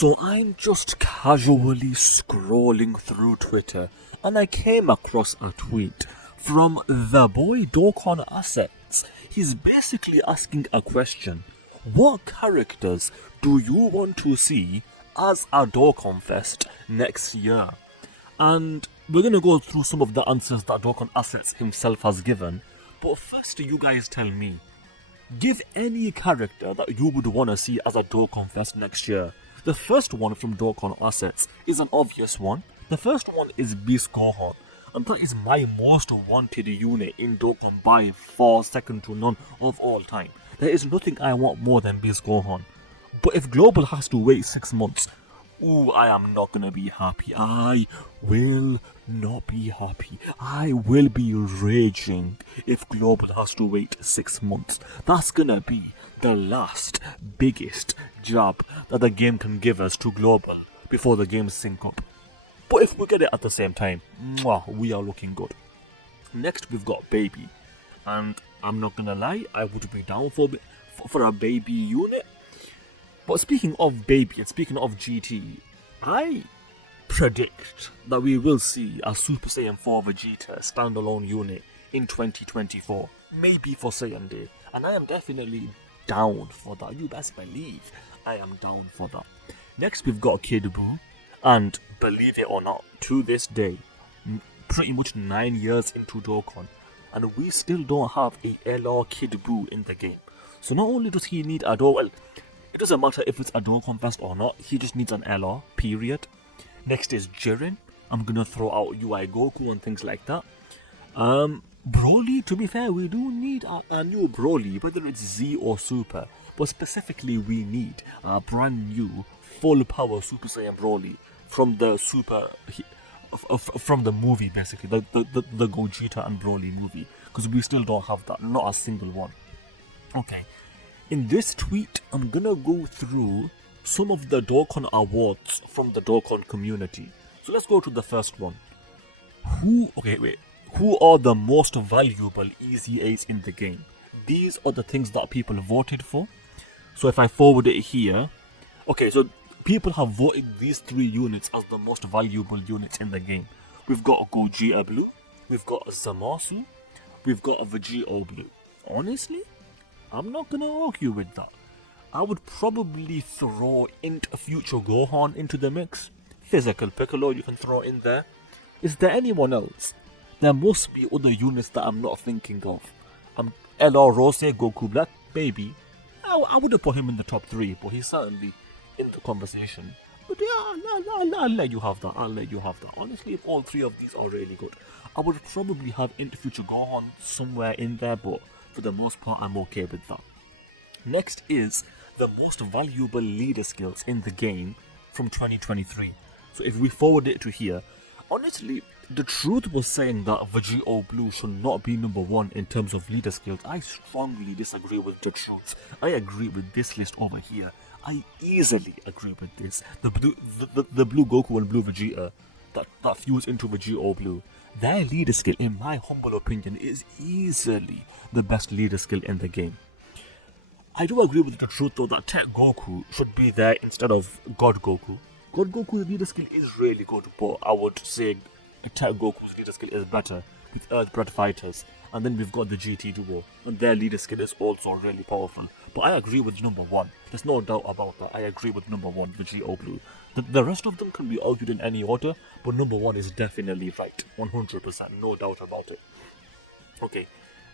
So I'm just casually scrolling through Twitter and I came across a tweet from the boy Dokkan Assets. He's basically asking a question. What characters do you want to see as a Dokkan Fest next year? And we're going to go through some of the answers that Dokkan Assets himself has given. But first, you guys tell me. Give any character that you would want to see as a Dokkan Fest next year. The first one from Dokkan Assets is an obvious one. The first one is Beast Gohan. And that is my most wanted unit in Dokkan by far, second to none of all time. There is nothing I want more than Beast Gohan. But if Global has to wait 6 months, I am not gonna be happy. I will not be happy. I will be raging if Global has to wait 6 months. That's gonna be the last biggest jab that the game can give us to Global before the games sync up. But if we get it at the same time, we are looking good. Next we've got Baby, and I'm not gonna lie, I would be down for a Baby unit. But speaking of Baby and speaking of GT, I predict that we will see a Super Saiyan 4 Vegeta standalone unit in 2024, maybe for Saiyan Day, and I am definitely down for that. You best believe I am down for that. Next we've got Kid Buu, and believe it or not, to this day, pretty much 9 years into Dokkan, and we still don't have a LR Kid Buu in the game. So not only does he need a Dokkan, it doesn't matter if it's a Dokkan Fest or not, he just needs an LR, period. Next is Jiren. I'm gonna throw out UI Goku and things like that. Broly, to be fair, we do need a new Broly, whether it's Z or Super. But specifically, we need a brand new, full power Super Saiyan Broly from the from the movie, basically, the Gogeta and Broly movie. Because we still don't have that, not a single one. Okay. In this tweet, I'm gonna go through some of the Dokkan awards from the Dokkan community. So let's go to the first one. Who are the most valuable Easy 8s in the game? These are the things that people voted for. So if I forward it here, so people have voted these 3 units as the most valuable units in the game. We've got Gogeta Blue, we've got a Zamasu, we've got a Vegito Blue. Honestly, I'm not gonna argue with that. I would probably throw Future Gohan into the mix. Physical Piccolo you can throw in there. Is there anyone else? There must be other units that I'm not thinking of. LR Rose, Goku Black, Baby. I would have put him in the top 3, but he's certainly in the conversation. But yeah, I'll let you have that. Honestly, if all 3 of these are really good, I would probably have Future Gohan somewhere in there, but for the most part, I'm okay with that. Next is the most valuable leader skills in the game from 2023. So if we forward it to here, honestly, the truth was saying that Vegito Blue should not be number 1 in terms of leader skills. I strongly disagree with the truth. I agree with this list over here. I easily agree with this. The blue Goku and blue Vegeta that fuse into Vegito Blue. Their leader skill, in my humble opinion, is easily the best leader skill in the game. I do agree with the truth though that Tech Goku should be there instead of God Goku. God Goku's leader skill is really good, but I would say Tech Goku's leader skill is better with Earthbred Fighters. And then we've got the GT duo, and their leader skill is also really powerful. But I agree with number 1. There's no doubt about that. I agree with number 1, Vegito Blue. The rest of them can be argued in any order, but number 1 is definitely right. 100%, no doubt about it. Okay,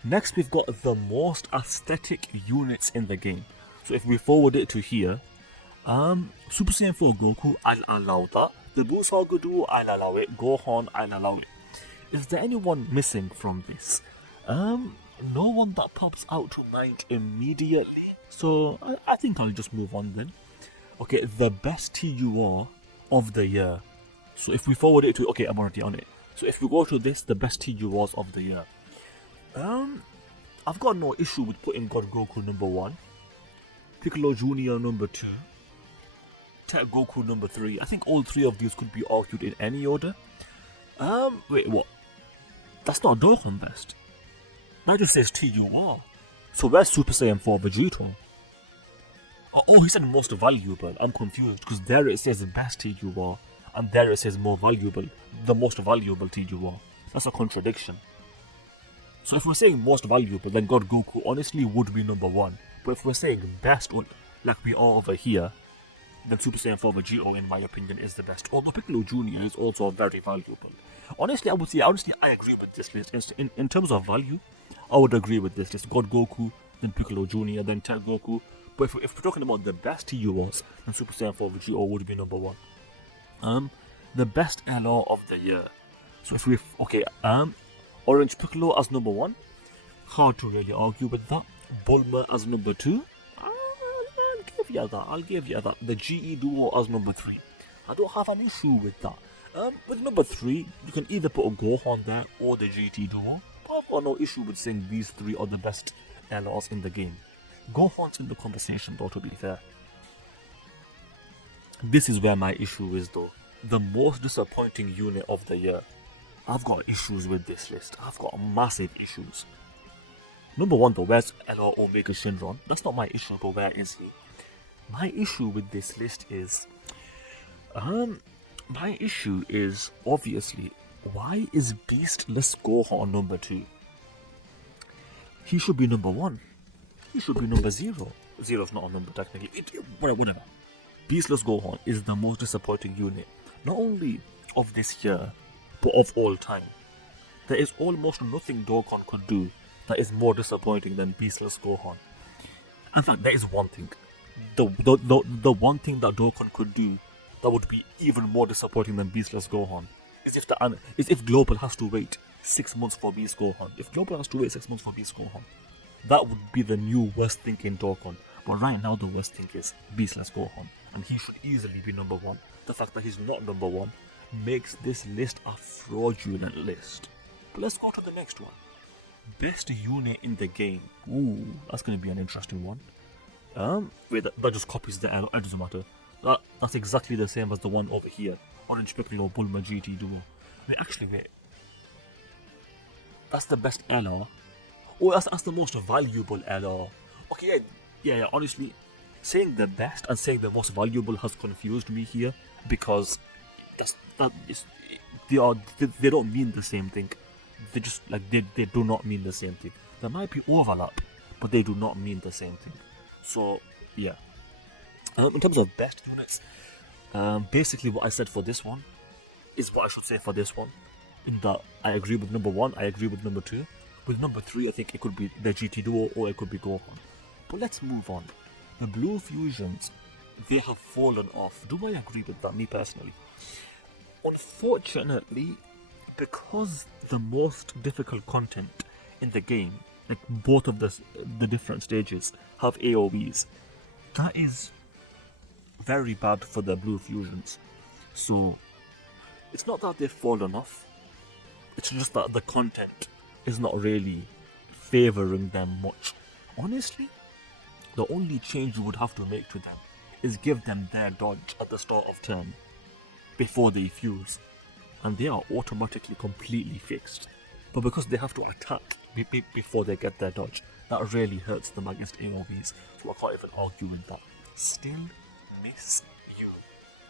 next we've got the most aesthetic units in the game. So if we forward it to here, Super Saiyan 4 Goku, I'll allow that. The Buu Saga duo, I'll allow it. Gohan, I'll allow it. Is there anyone missing from this? No one that pops out to mind immediately. So I think I'll just move on then. Okay, the best TUR of the year. So if we forward it to, I'm already on it. So if we go to this, the best TURs of the year. I've got no issue with putting God Goku number 1, Piccolo Jr. number 2, Tech Goku number 3. I think all 3 of these could be argued in any order. Wait, what? That's not Dokkan Best. That just says TUR. So where's Super Saiyan 4 Vegito? Oh, he said most valuable. I'm confused because there it says best TUR and there it says more valuable, the most valuable TUR. That's a contradiction. So if we're saying most valuable, then God Goku honestly would be number one. But if we're saying best, like we are over here, then Super Saiyan 4 Vegito, in my opinion, is the best. Although Piccolo Jr. is also very valuable. Honestly, I would say, I agree with this list. In terms of value, I would agree with this list. God Goku, then Piccolo Jr., then Ted Goku. But if we're talking about the best TURs, then Super Saiyan 4 Vegito would be number one. The best LR of the year. So if we, Orange Piccolo as number one. Hard to really argue with that. Bulma as number two. I'll give you that. The GE duo as number three. I don't have an issue with that. With number three, you can either put a Gohan there or the GT duo. But I've got no issue with saying these three are the best LRs in the game. Gohan's in the conversation though, to be fair. This is where my issue is though. The most disappointing unit of the year. I've got issues with this list. I've got massive issues. Number one though, where's LR Omega Shinron? That's not my issue, but where is he? My issue with this list is, obviously, why is Beastless Gohan number two? He should be number one. He should be number zero. Zero's not a number technically. Whatever. Beastless Gohan is the most disappointing unit, not only of this year, but of all time. There is almost nothing Dokkan could do that is more disappointing than Beastless Gohan. In fact, there is one thing. The one thing that Dokkan could do that would be even more disappointing than Beastless Gohan is if Global has to wait 6 months for Beast Gohan. If Global has to wait 6 months for Beast Gohan, that would be the new worst thing in Dokkan. But right now the worst thing is Beastless Gohan, and he should easily be number one. The fact that he's not number one makes this list a fraudulent list. But let's go to the next one. Best unit in the game. Ooh, that's going to be an interesting one. Wait, that just copies the L. It doesn't matter. That's exactly the same as the one over here. Orange Piccolo Bulma GT Duo. Wait. That's the best LR. Oh, that's the most valuable LR. Okay, yeah. Honestly, saying the best and saying the most valuable has confused me here because they don't mean the same thing. They just they do not mean the same thing. There might be overlap, but they do not mean the same thing. So yeah. In terms of best units, basically what I said for this one is what I should say for this one. In that I agree with number one, I agree with number two. With number three, I think it could be the GT Duo or it could be Gohan. But let's move on. The Blue Fusions, they have fallen off. Do I agree with that, me personally? Unfortunately, because the most difficult content in the game, like both of the different stages, have AoEs, that is very bad for the Blue Fusions. So, it's not that they've fallen off, it's just that the content is not really favouring them much. Honestly, the only change you would have to make to them is give them their dodge at the start of turn before they fuse, and they are automatically completely fixed. But because they have to attack before they get their dodge, that really hurts them against AoVs, so I can't even argue with that. Still miss you.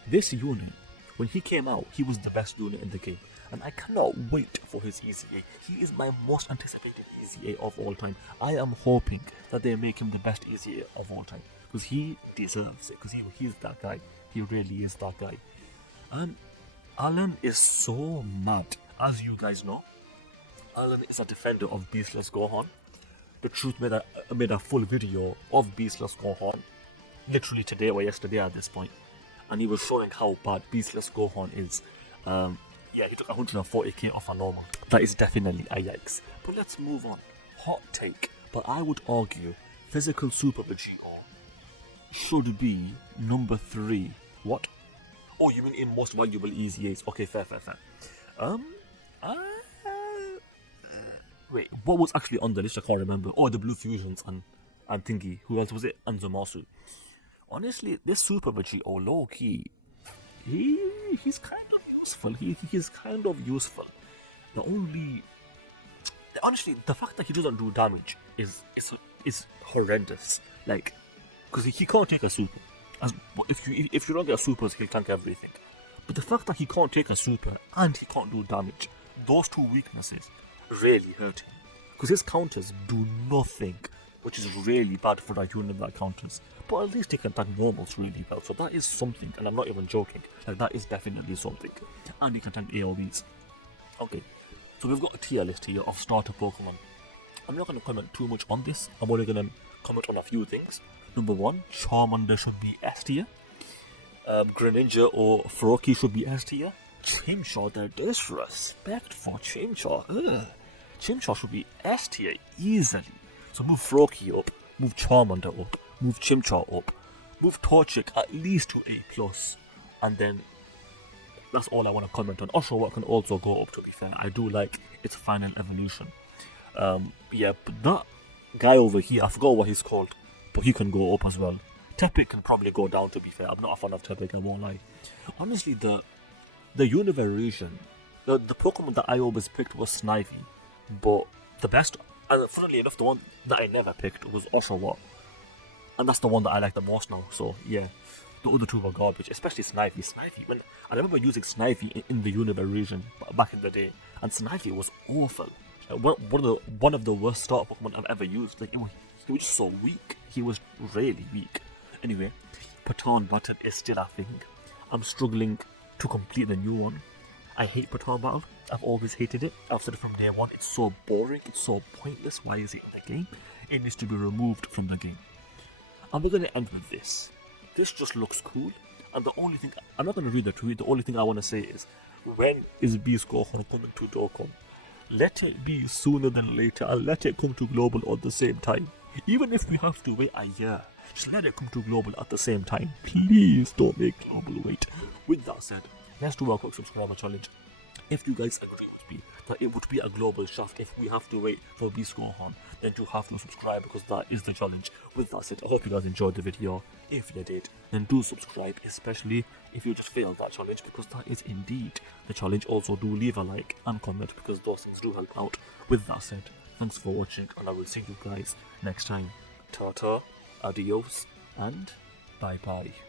This unit, when he came out, he was the best unit in the game, and I cannot wait for his EZA. He is my most anticipated EZA of all time. I am hoping that they make him the best EZA of all time, because he deserves it, because he's that guy. He really is that guy. And Alan is so mad. As you guys know, Alan is a defender of Beastless Gohan. The Truth made a full video of Beastless Gohan, literally today or yesterday at this point, and he was showing how bad Beastless Gohan is. He took 140k off a normal. That is definitely a yikes. But let's move on. Hot take, but I would argue Physical Super Vegito should be number 3. What? Oh, you mean in most valuable EZAs? Okay, fair. Wait, what was actually on the list? I can't remember. Oh, the Blue Fusions and thingy. Who else was it? And Zamasu. Honestly, this Super Vegito, low key, he's kind of useful. He's kind of useful. Honestly, the fact that he doesn't do damage is horrendous. Like, because he can't take a super. But if you don't get supers, he'll tank everything. But the fact that he can't take a super and he can't do damage, those two weaknesses really hurt him. Because his counters do nothing, which is really bad for a unit that counters. But at least he can tank normals really well, so that is something, and I'm not even joking. Like, that is definitely something. And he can tank AoEs. Okay, so we've got a tier list here of starter Pokemon. I'm not going to comment too much on this. I'm only going to comment on a few things. Number 1, Charmander should be S tier. Greninja or Froakie should be S tier. Chimchar, the disrespect for Chimchar. Chimchar should be S tier easily. So move Froakie up, move Charmander up, move Chimchar up, move Torchic at least to A+, and then that's all I want to comment on. Oshawott can also go up, to be fair. I do like its final evolution. Yeah, but that guy over here, I forgot what he's called, but he can go up as well. Tepig can probably go down, to be fair. I'm not a fan of Tepig, I won't lie. Honestly, the Universion, the Pokemon that I always picked was Snivy, but the best, and funnily enough, the one that I never picked was Oshawott, and that's the one that I like the most now. So yeah, the other two were garbage, especially Snivy. When I remember using Snivy in the Universion back in the day, and Snivy was awful. One of the worst starter Pokemon I've ever used. Like, he was just so weak. He was really weak. Anyway, Baton Battle is still a thing. I'm struggling to complete the new one. I hate Baton Battle. I've always hated it. I've said it from day one. It's so boring. It's so pointless. Why is it in the game? It needs to be removed from the game. And we're going to end with this. This just looks cool. And the only thing... I'm not going to read the tweet. The only thing I want to say is, when is Beast Gohan coming to Dokkan? Let it be sooner than later. And let it come to Global at the same time. Even if we have to wait a year, just let it come to Global at the same time. Please don't make Global wait. With that said, let's do our quick subscriber challenge. If you guys agree with me that it would be a global shaft if we have to wait for Beast Gohan, then do have to subscribe, because that is the challenge. With that said, I hope you guys enjoyed the video. If you did, then do subscribe, especially if you just failed that challenge, because that is indeed the challenge. Also, do leave a like and comment, because those things do help out. With that said, thanks for watching, and I will see you guys next time. Ta-ta, adios, and bye-bye.